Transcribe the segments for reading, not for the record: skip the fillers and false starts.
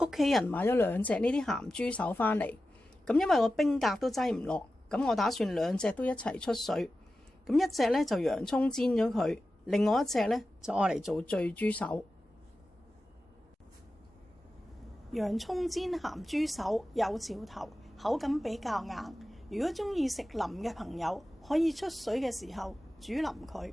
屋企人買咗2隻呢啲鹹豬手返嚟，咁因為個冰格都擠唔落，咁我打算2隻都一齊出水。咁一隻呢就洋葱煎咗佢，另外一隻呢就愛嚟做醉豬手。洋葱煎鹹豬手有嚼頭，口感比較硬。如果鍾意食腍嘅朋友，可以出水嘅時候煮腍佢。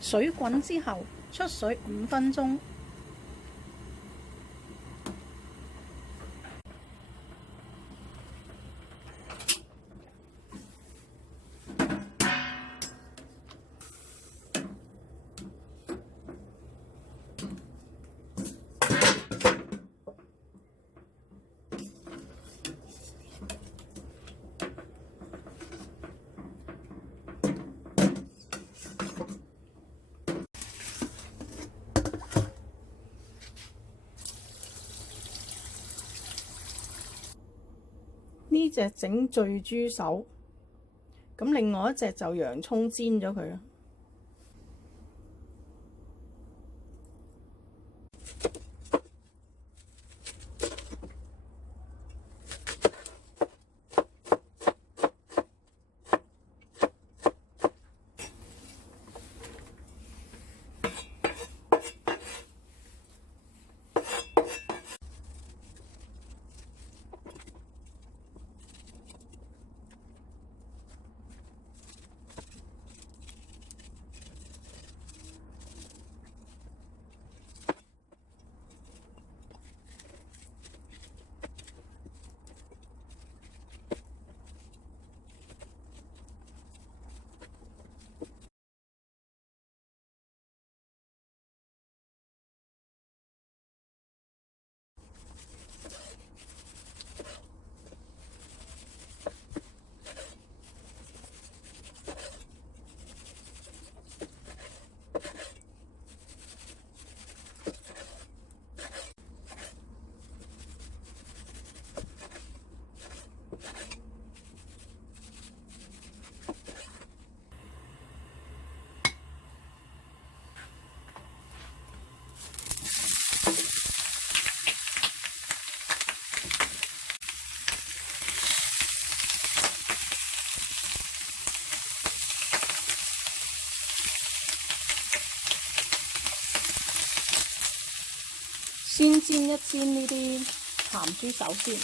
水滾之後，出水5分鐘。呢隻整醉豬手，咁另外一隻就洋葱煎咗佢啦。先煎一煎呢啲鹹豬手先。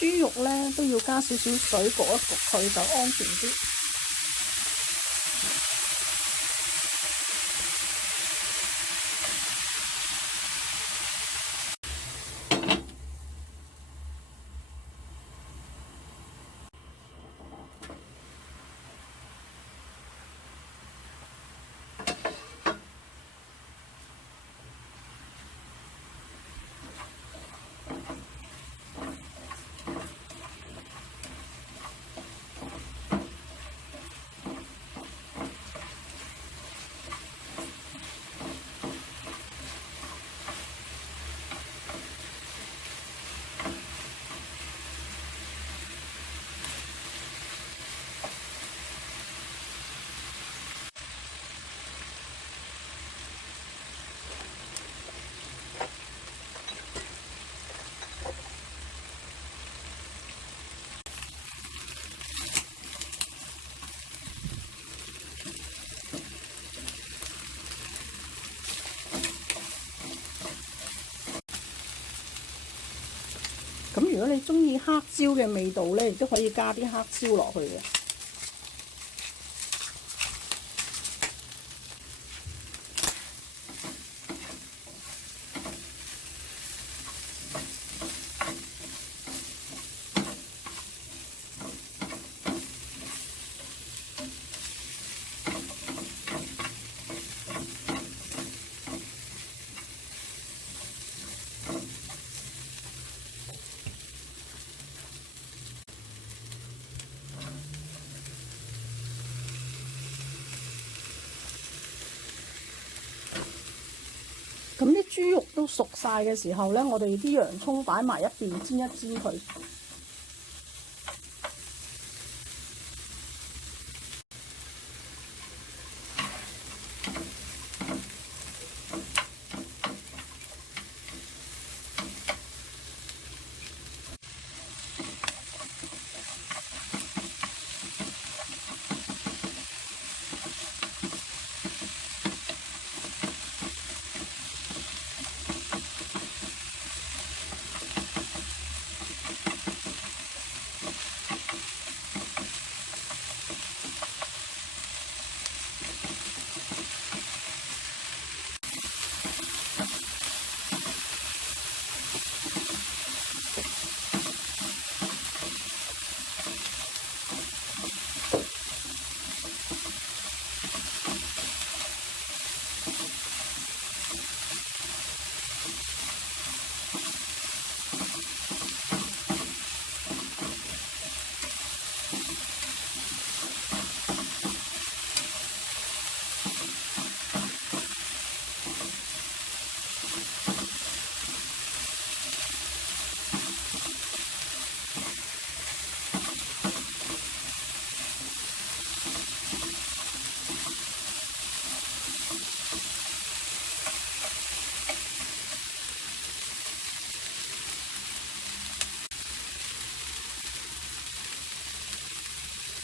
豬肉呢都要加少少水焗一焗佢就安全啲。果你中意黑椒嘅味道咧，亦都可以加啲黑椒落去嘅。咁啲豬肉都熟晒嘅時候咧，我哋啲洋葱擺埋一邊煎一煎佢。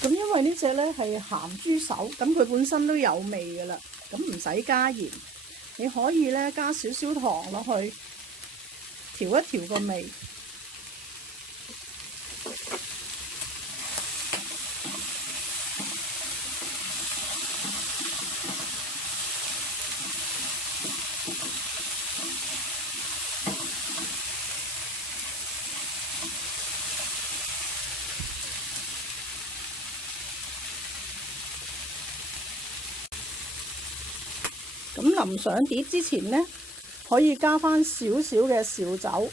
咁因為呢隻咧係鹹豬手，咁佢本身都有味噶啦，咁唔使加鹽，你可以咧加少少糖落去，調一調個味。咁臨上碟之前呢，可以加返少少嘅紹酒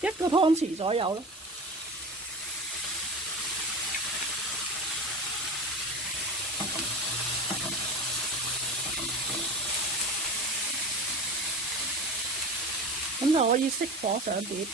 ，1個湯匙左右啦。咁就可以熄火上碟。